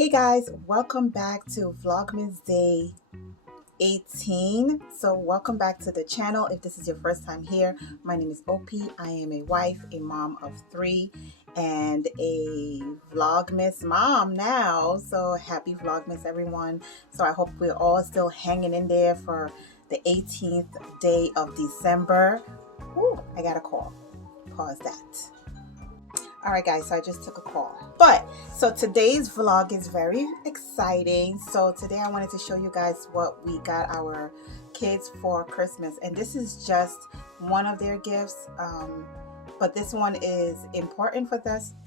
Hey guys, welcome back to Vlogmas Day 18. So welcome back to the channel. If this is your first time here, my name is Opie. I am a wife, a mom of 3, and a Vlogmas mom now. So happy Vlogmas everyone. So I hope we're all still hanging in there for the 18th day of December. Ooh, I got a call. Pause that. All right guys, so I just took a call. So today's vlog is very exciting. So today I wanted to show you guys what we got our kids for Christmas, and this is just one of their gifts, but this one is important for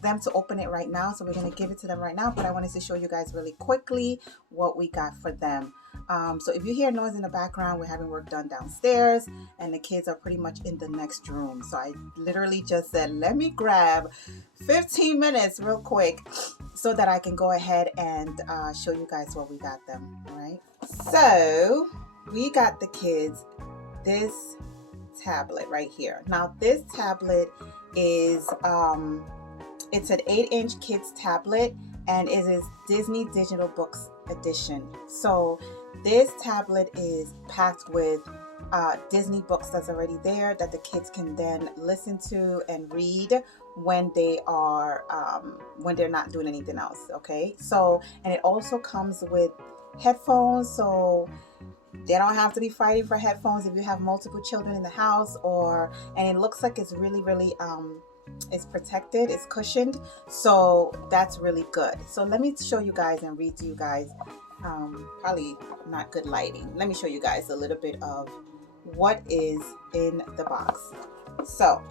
them to open it right now, so we're going to give it to them right now. But I wanted to show you guys really quickly what we got for them. So if you hear noise in the background, we're having work done downstairs and the kids are pretty much in the next room. So I literally just said, let me grab 15 minutes real quick so that I can go ahead and show you guys what we got them. All right. So we got the kids this tablet right here. Now this tablet is, it's an 8-inch kids tablet, and it is Disney Digital Books Edition. So this tablet is packed with Disney books that's already there that the kids can then listen to and read when they are when they're not doing anything else. Okay, so, and it also comes with headphones, so they don't have to be fighting for headphones if you have multiple children in the house. And it looks like it's really it's protected, it's cushioned, so that's really good. So let me show you guys and read to you guys. Probably not good lighting. Let me show you guys a little bit of what is in the box. So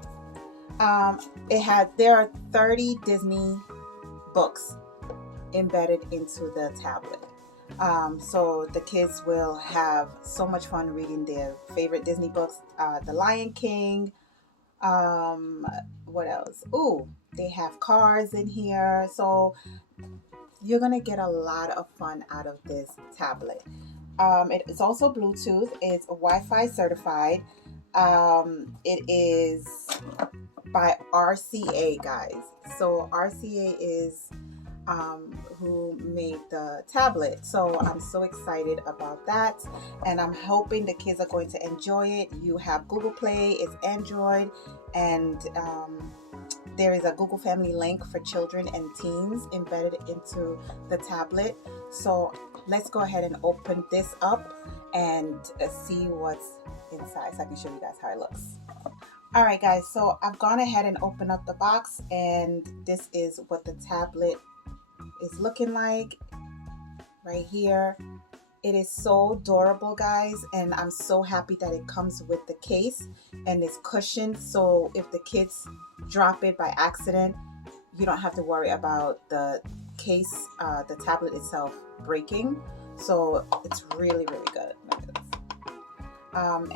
there are 30 Disney books embedded into the tablet. So the kids will have so much fun reading their favorite Disney books. The Lion King. What else? Ooh, they have cars in here. So you're gonna get a lot of fun out of this tablet. It's also Bluetooth. It's Wi-Fi certified. It is by RCA, guys. So RCA is who made the tablet. So I'm so excited about that, and I'm hoping the kids are going to enjoy it. You have Google Play, it's Android, and there is a Google Family link for children and teens embedded into the tablet. So let's go ahead and open this up and see what's inside so I can show you guys how it looks. All right guys, so I've gone ahead and opened up the box, and this is what the tablet is looking like right here. It is so adorable, guys, and I'm so happy that it comes with the case and it's cushioned, so if the kids drop it by accident, you don't have to worry about the case, the tablet itself breaking. So it's really good. Look at this.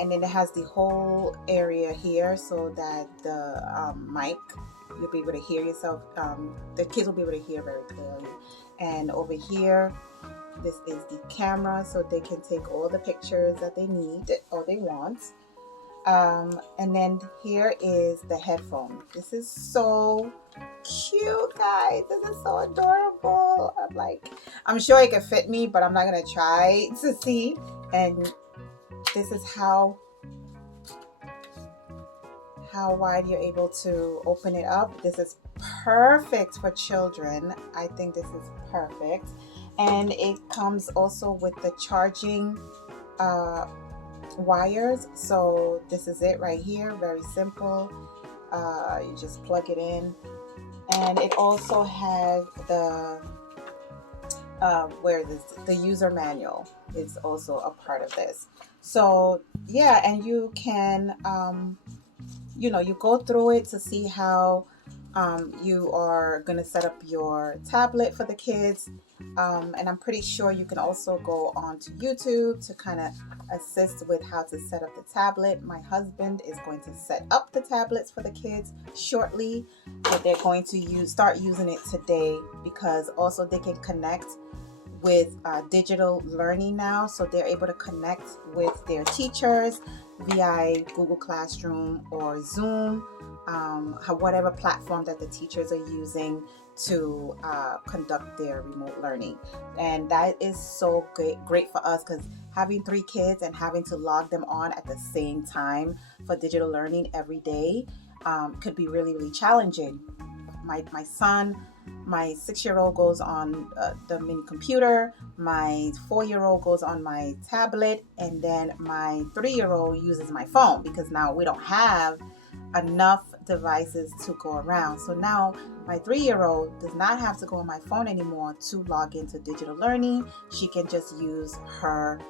And then it has the whole area here so that the mic, you'll be able to hear yourself. The kids will be able to hear very clearly. And over here, this is the camera, so they can take all the pictures that they need or they want. And then here is the headphone. This is so cute, guys. This is so adorable. I'm sure it can fit me, but I'm not gonna try to see. And this is how wide you're able to open it up. This is perfect for children. I think this is perfect. And it comes also with the charging wires. So this is it right here, very simple. You just plug it in, and it also has the the user manual is also a part of this. So yeah, and you can you go through it to see how you are going to set up your tablet for the kids. And I'm pretty sure you can also go on to YouTube to kind of assist with how to set up the tablet. My husband is going to set up the tablets for the kids shortly, but they're going to start using it today, because also they can connect with digital learning now. So they're able to connect with their teachers via Google Classroom or Zoom, whatever platform that the teachers are using. to conduct their remote learning. And that is so great for us, because having 3 kids and having to log them on at the same time for digital learning every day could be really, really challenging. My son, my 6-year-old goes on the mini computer, my 4-year-old goes on my tablet, and then my 3-year-old uses my phone, because now we don't have enough devices to go around. So now my 3-year-old does not have to go on my phone anymore to log into digital learning. She can just use her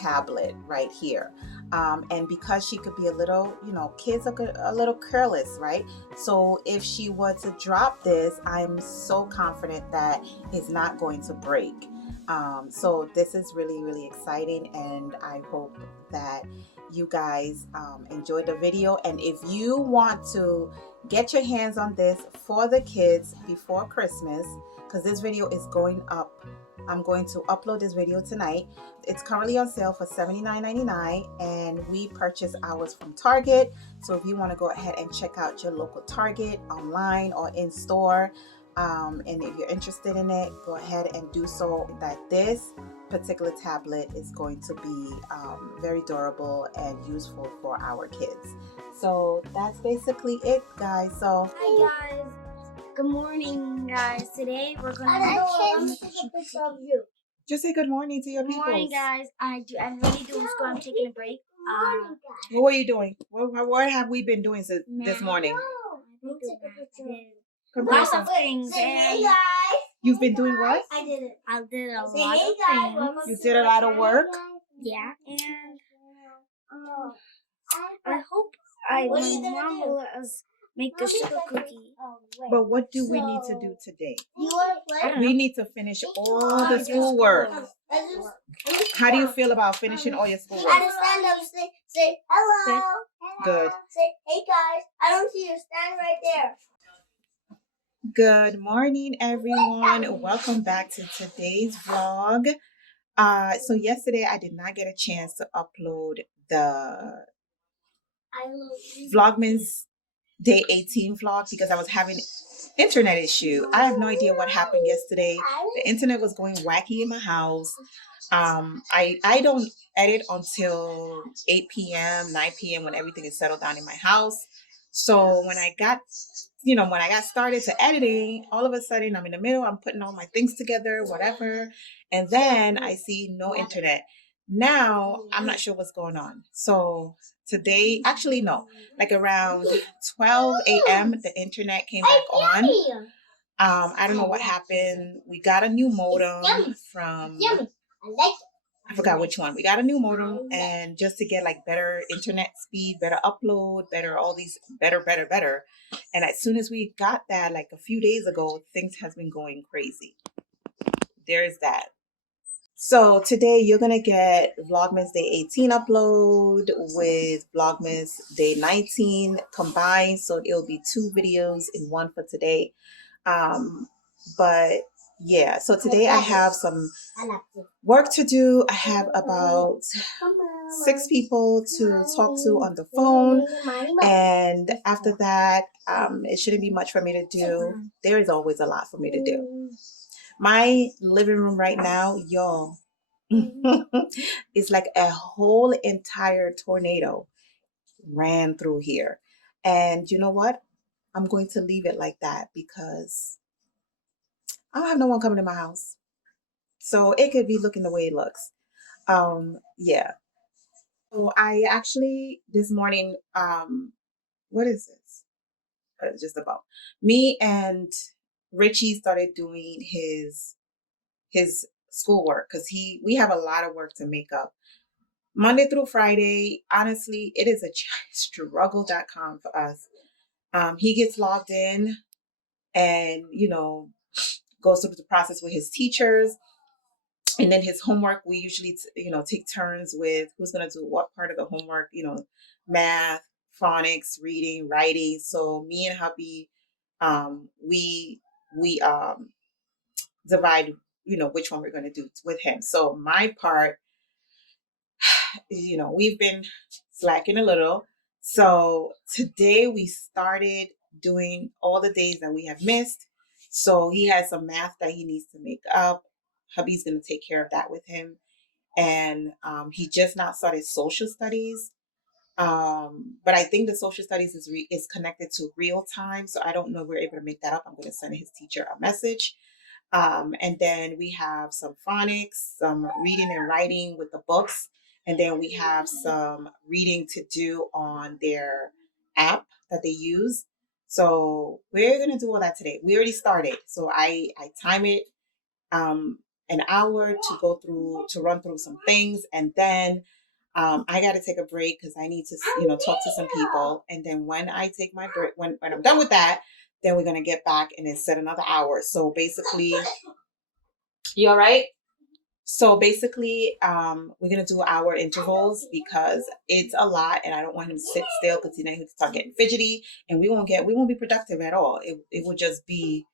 tablet right here. And because she could be a little, kids are a little careless, right? So if she were to drop this, I'm so confident that it's not going to break. So this is really, really exciting, and I hope that you guys enjoyed the video. And if you want to get your hands on this for the kids before Christmas, because this video is going up, I'm going to upload this video tonight. It's currently on sale for $79.99, and we purchased ours from Target. So if you want to go ahead and check out your local Target online or in store, and if you're interested in it, go ahead and do so. That this particular tablet is going to be very durable and useful for our kids. So that's basically it, guys. So hi guys, good morning guys. Today we're gonna just say good morning to your people. Good morning guys. I'm really doing school. I'm taking a break. What were you doing? What have we been doing this morning? Lots of things. And you've been doing what? I did a lot of things. You did a lot of work? Yeah, and I hope my mom will let us make a sugar cookie. But what do we need to do today? We need to finish all the schoolwork. How do you feel about finishing all your schoolwork? Stand up, say hello. Good. Say, hey guys, I don't see you. Stand right there. Good morning, everyone. Welcome back to today's vlog. So yesterday I did not get a chance to upload the Vlogmas Day 18 vlog because I was having internet issue. I have no idea what happened yesterday. The internet was going wacky in my house. I don't edit until 8 p.m., 9 p.m. when everything is settled down in my house. So when I got started to editing, all of a sudden I'm in the middle, I'm putting all my things together, whatever. And then I see no internet. Now I'm not sure what's going on. So today, actually no, like around 12 a.m. the internet came back on. I don't know what happened. We got a new modem from, I forgot which one. We got a new modem, and just to get like better internet speed, better upload, better all these, better. And as soon as we got that, like a few days ago, things has been going crazy. There's that. So today you're going to get Vlogmas Day 18 upload with Vlogmas Day 19 combined. So it'll be 2 videos in one for today. But yeah, so today I have some work to do. I have about 6 people to talk to on the phone. And after that, it shouldn't be much for me to do. There is always a lot for me to do. My living room right now, y'all, it's like a whole entire tornado ran through here. And you know what? I'm going to leave it like that because I don't have no one coming to my house. So it could be looking the way it looks. Yeah. So I actually, this morning, what is this? Just about me and Richie started doing his schoolwork because we have a lot of work to make up. Monday through Friday, honestly, it is a struggle.com for us. He gets logged in and, goes through the process with his teachers. And then his homework, we usually, take turns with who's going to do what part of the homework, math, phonics, reading, writing. So me and hubby, we divide, which one we're going to do with him. So my part, we've been slacking a little. So today we started doing all the days that we have missed. So he has some math that he needs to make up. Hubby's going to take care of that with him. And he just not started social studies. But I think the social studies is connected to real time. So I don't know if we're able to make that up. I'm going to send his teacher a message. And then we have some phonics, some reading and writing with the books. And then we have some reading to do on their app that they use. So we're going to do all that today. We already started. So I time it an hour to run through some things. And then I got to take a break because I need to, talk to some people. And then when I take my break, when I'm done with that, then we're going to get back and then set another hour. So basically, you all right? So basically, we're going to do hour intervals because it's a lot and I don't want him to sit still because then he'll start getting fidgety and we won't be productive at all. It will just be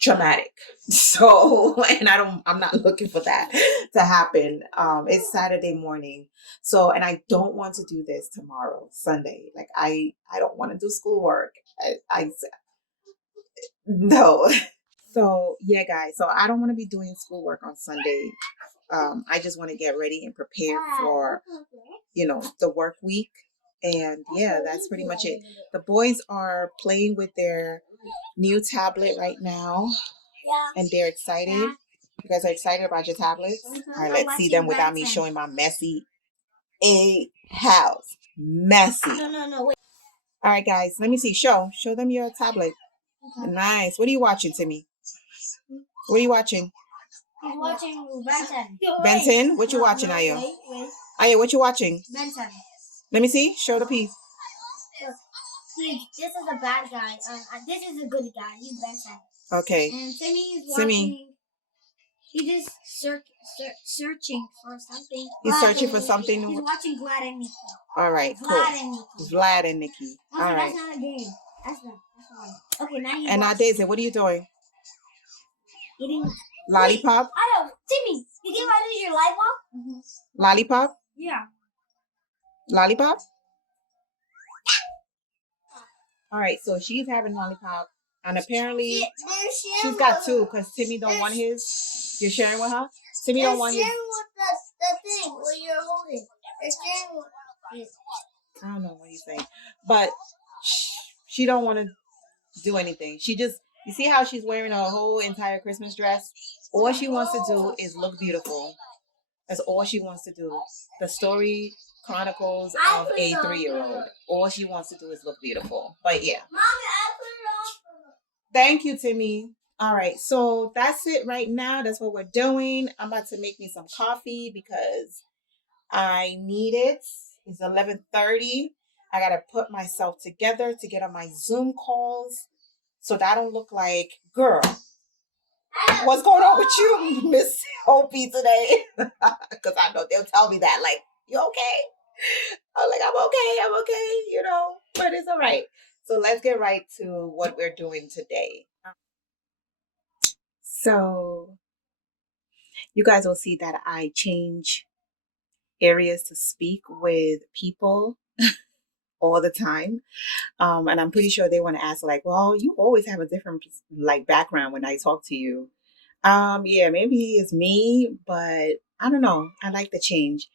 traumatic. So, and I'm not looking for that to happen. It's Saturday morning. So, and I don't want to do this tomorrow, Sunday. Like I don't want to do schoolwork. I no. So yeah, guys. So I don't want to be doing schoolwork on Sunday. I just want to get ready and prepare for, the work week. And yeah, that's pretty much it. The boys are playing with their new tablet right now. And they're excited. You guys are excited about your tablets? All right, let's see them without me showing my messy house. Messy. No, wait. All right, guys, let me see. Show them your tablet. Okay. Nice. What are you watching, Timmy? What are you watching? I'm watching Benton. Benton? What you watching, Ayo? Wait. Ayo, what you watching? Benton. Let me see. Show the piece. This is a bad guy. This is a good guy. He's Benton. Okay. And Timmy is watching. He's just searching for something. He's searching for something. He's watching Vlad and Nikki. All right, Vlad and Nikki. All right. That's not a game. That's not. Okay, now you. And now, Daisy, what are you doing? Eating lollipop. Wait, I know, Timmy. You think I do your lollipop? Mm-hmm. Lollipop. Yeah. Lollipop. All right, so she's having lollipop, and apparently she's got two because Timmy don't want his. You're sharing with her. Timmy don't want his. Sharing with the thing where you're holding. They're sharing with it. I don't know what he's saying, but she don't want to do anything. She just, you see how she's wearing a whole entire Christmas dress? All she wants to do is look beautiful. That's all she wants to do. The story chronicles of a 3-year-old. All she wants to do is look beautiful. But yeah. Mommy, I put it on. Thank you, Timmy. All right, so that's it right now. That's what we're doing. I'm about to make me some coffee because I need it. It's 11:30. I got to put myself together to get on my Zoom calls so that I don't look like, girl, what's going on with you, Miss Opie, today? Because I know they'll tell me that, like, you okay? I'm like, I'm okay, but it's all right. So let's get right to what we're doing today. So you guys will see that I change areas to speak with people all the time. And I'm pretty sure they want to ask, like, well, you always have a different background when I talk to you. Yeah, maybe it's me, but I don't know. I like the change.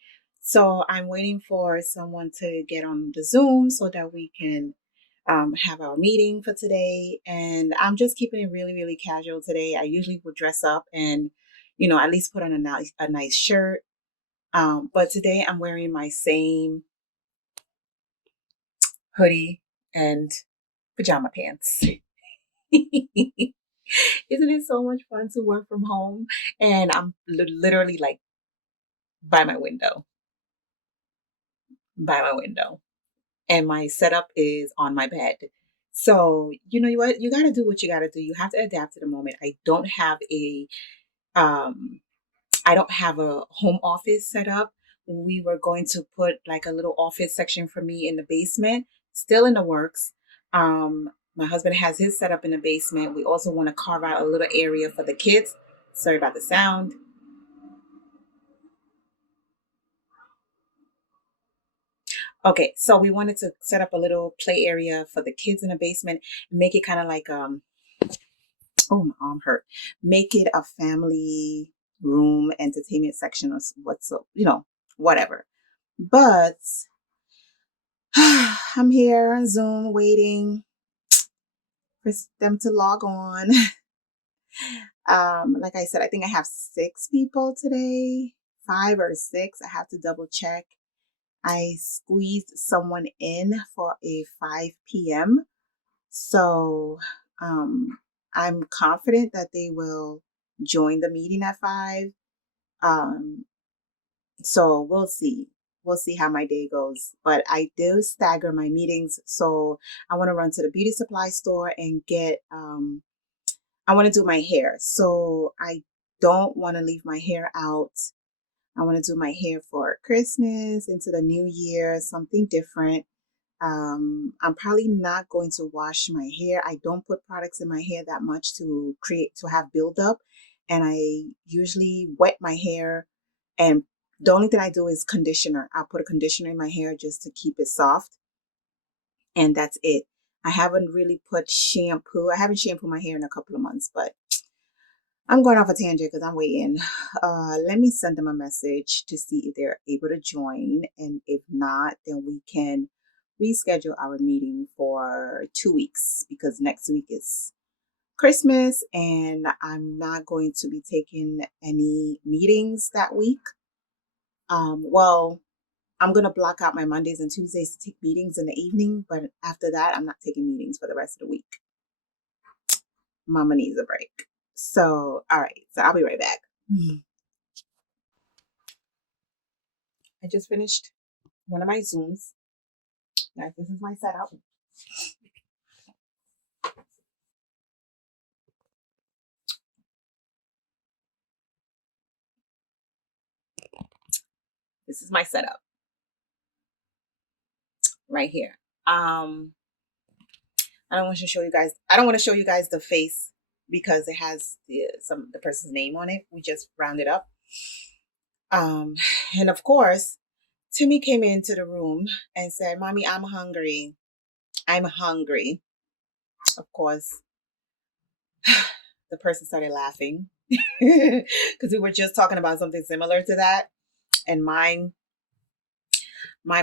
So I'm waiting for someone to get on the Zoom so that we can have our meeting for today. And I'm just keeping it really, really casual today. I usually would dress up and, at least put on a nice shirt. But today I'm wearing my same hoodie and pajama pants. Isn't it so much fun to work from home? And I'm literally like by my window. And my setup is on my bed. So, you know what? You got to do what you got to do. You have to adapt to the moment. I don't have a home office set up. We were going to put like a little office section for me in the basement, still in the works. My husband has his set up in the basement. We also want to carve out a little area for the kids. Sorry about the sound. Okay, so we wanted to set up a little play area for the kids in the basement, make it kind of like Oh, my arm hurt. Make it a family room, entertainment section, or what's up, whatever. But I'm here on Zoom waiting for them to log on. Like I said, I think I have 6 people today, 5 or 6. I have to double check. I squeezed someone in for a 5 p.m. So I'm confident that they will join the meeting at 5. Um, so we'll see. We'll see how my day goes. But I do stagger my meetings. So I want to run to the beauty supply store and get, I want to do my hair. So I don't want to leave my hair out. I want to do my hair for Christmas, into the new year, something different. I'm probably not going to wash my hair. I don't put products in my hair that much to have buildup. And I usually wet my hair, and the only thing I do is conditioner. I'll put a conditioner in my hair just to keep it soft. And that's it. I haven't really put shampoo. I haven't shampooed my hair in a couple of months, but I'm going off a tangent because I'm waiting. Let me send them a message to see if they're able to join. And if not, then we can reschedule our meeting for 2 weeks, because next week is Christmas and I'm not going to be taking any meetings that week. Well, I'm going to block out my Mondays and Tuesdays to take meetings in the evening, but after that, I'm not taking meetings for the rest of the week. Mama needs a break. So, all right. So I'll be right back. I just finished one of my Zooms. Guys, this is my setup. This is my setup right here. I don't want to show you guys. I don't want to show you guys the face because it has the person's name on it. We just rounded up. And of course, Timmy came into the room and said, "Mommy, I'm hungry. I'm hungry." Of course, the person started laughing because we were just talking about something similar to that. And my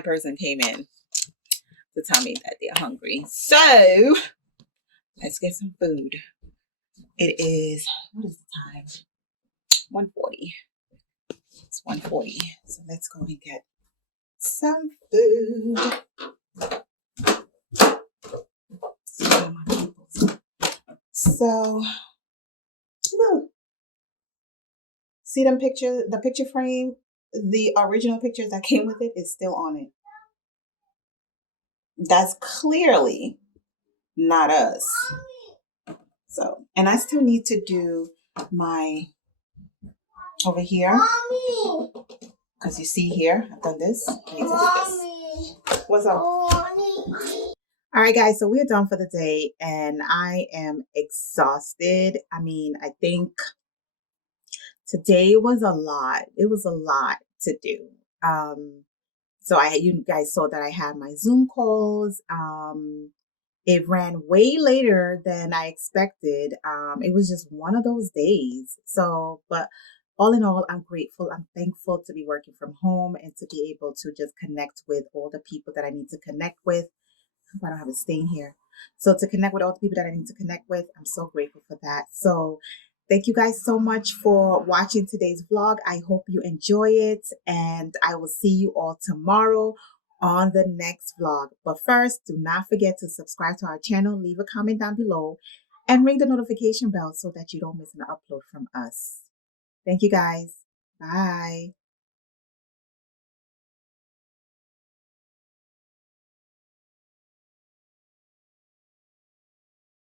person came in to tell me that they're hungry. So let's get some food. It is, what is the time? 1:40. It's 1:40. So let's go and get some food. So look, see the picture frame, the original pictures that came with it is still on it. That's clearly not us. So, and I still need to do my over here. Mommy. Because you see here, I've done this. I need to do this. What's up? Mommy. All right, guys, so we're done for the day and I am exhausted. I mean, I think today was a lot. It was a lot to do. So you guys saw that I had my Zoom calls. It ran way later than I expected. It was just one of those days. So, but all in all, I'm grateful. I'm thankful to be working from home and to be able to just connect with all the people that I need to connect with. I hope I don't have a stain here. So to connect with all the people that I need to connect with, I'm so grateful for that. So thank you guys so much for watching today's vlog. I hope you enjoy it and I will see you all tomorrow on the next vlog. But first, do not forget to subscribe to our channel, leave a comment down below, and ring the notification bell so that you don't miss an upload from us. Thank you guys. Bye.